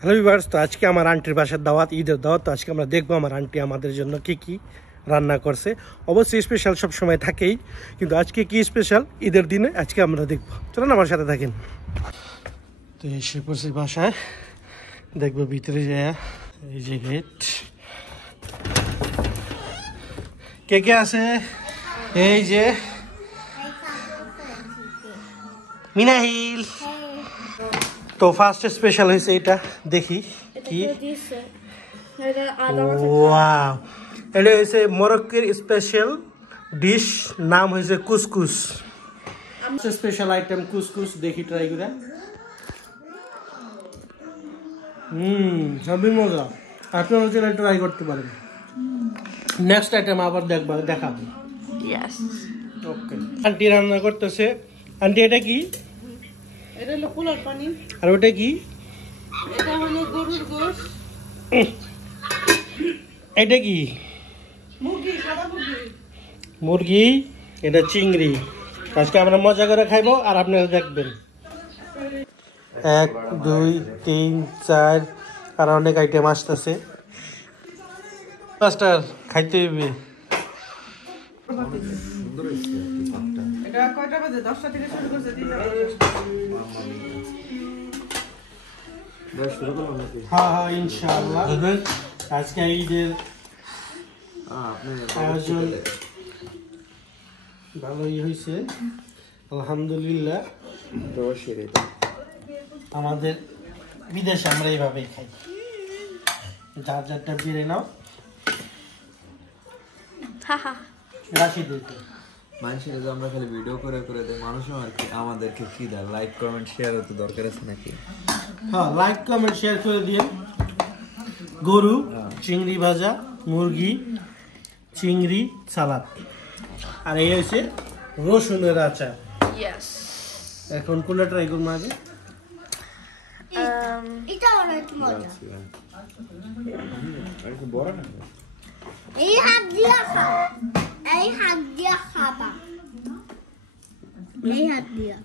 Hello viewers, তো আজকে আমার আন্টির বাসার দাওয়াত, ঈদের দাওয়াত। তো আজকে আমরা দেখবো আমার আন্টি আমাদের জন্য কি রান্না করছে। অবশ্যই স্পেশাল সব সময় থাকেই, কিন্তু আজকে কি স্পেশাল ঈদের দিনে আজকে আমরা দেখবো। চলুন আমার সাথে থাকেন। তো এসে পড়ছি বাসায়, দেখবো ভিতরে যায়। এই যে গেট, কে আছে? এই যে মিনাহিল। তো ফার্স্ট স্পেশাল হয়েছে এটা, দেখি কি। ওয়াও, এটা হয়েছে মরক্কোর স্পেশাল ডিশ, নাম হয়েছে কুসকুস। স্পেশাল আইটেম কুসকুস, দেখি ট্রাই করে। সবই মজা, আপনারা চাইলে ট্রাই করতে পারেন। নেক্সট আইটেম আবার দেখাবো। ওকে, আন্টি রান্না করতেছে। আন্টি এটা কি? এটা হলো পোলার পানি। আর ওটা কি? এটা হলো গরুর গোশত। এটা কি? মুরগি, সাদা মুরগি। মুরগি। এটা চিংড়ি। আজকে আমরা মজা করে খাইবো আর আপনারা দেখবেন। 1 2 3 4 আর অনেক আইটেম আসতেছে। মাস্টার খাইতে হইবে। এটা কয়টা বাজে? 10টা থেকে শুরু করছে, 3টা বাজে। হ্যাঁ ইনশাআল্লাহ। আজকে ঈদের আয়োজন ভালোই হয়েছে, আলহামদুলিল্লাহ। আমাদের বিদেশে আমরা এইভাবেই খাই। যার যারটা বেড়ে নাও। রাশিদ মানুষের যে আমরা খালি ভিডিও করে করে দেয়, মানুষও আর কি আমাদেরকে কি দেয়, লাইক কমেন্ট শেয়ারও তো দরকার আছে নাকি? হ্যাঁ, লাইক কমেন্ট শেয়ার করে দিয়ে। গরু, চিংড়ি ভাজা, মুরগি, চিংড়ি সালাদ, আর এই হচ্ছে রসুনের আচার। এখন কোনটা ট্রাই করবো আগে? এটা অনেক মজা। বড় না, এই হাত দিয়া খাও, এই হাত দিয়া খাবা, এই হাত দিয়া।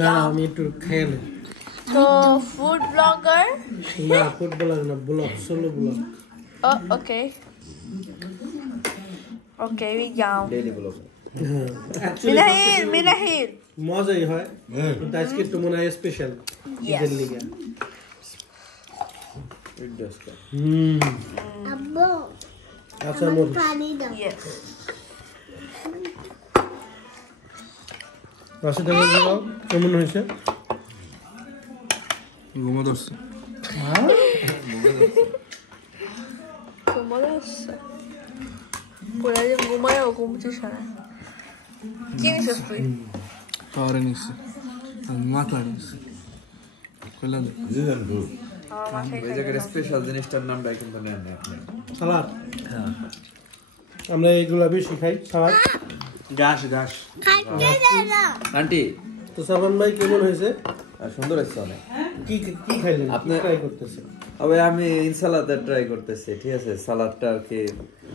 না, আমি একটু খেয়ে নেই। So, food blogger? না, ফুটবলার না, blog, solo blog. Oh, okay. Okay, we go. Daily blog. Minahil. মজাই হয়, কিন্তু আজকে একটু মনে হয় স্পেশাল ঈদের লিগে। আব্বু, আচ্ছা, আমাকে পানি দাও। Yes. রাশিদ কেমন হয়েছে? ঘুমো ধরছে। ¿Cómo lo sé? Por ahí en Gumaya o como te llamas. ¿Quién es esto? Ahora nisso. Mata nisso. Cuidado. ওই জায়গার স্পেশাল জিনিসটার নামটা কিন্তু নেন না আপনি। সালাদ। আমরা এগুলা বেশি খাই, সালাদ। ঘাস খাইতে দে না। আন্টি, তো সাবান ভাই কেমন হয়েছে? সুন্দর হচ্ছে অনেক। কি খাইলেন? আপনি ট্রাই করতেছেন? তবে আমি ইনসালাদটা ট্রাই করতেছি, ঠিক আছে? সালাদটা আর কি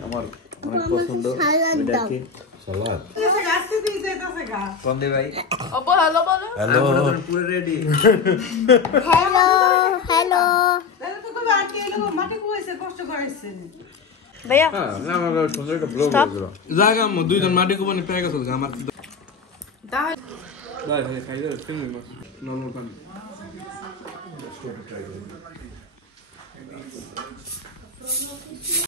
আমার অনেক পছন্দ। এটা কি সালাদ? এটা গাছ থেকে দিতেছে গা। কন্দে ভাই, Opo, hello, bolo. হ্যালো, পুরো রেডি। Hello hello. তাহলে তো কবে আটকে এলো, মাটি কুয়াইছে, কষ্ট করাইছে। Vaya. হ্যাঁ, না আমার সুন্দর একটা ব্লগ Stop. হয়েছিল। Zaga mo দুইজন মাটি কোবানি পেয়ে গেছে আমার। তাহলে দাই খাই দে চিংড়ি মাছ নরমাল পানি।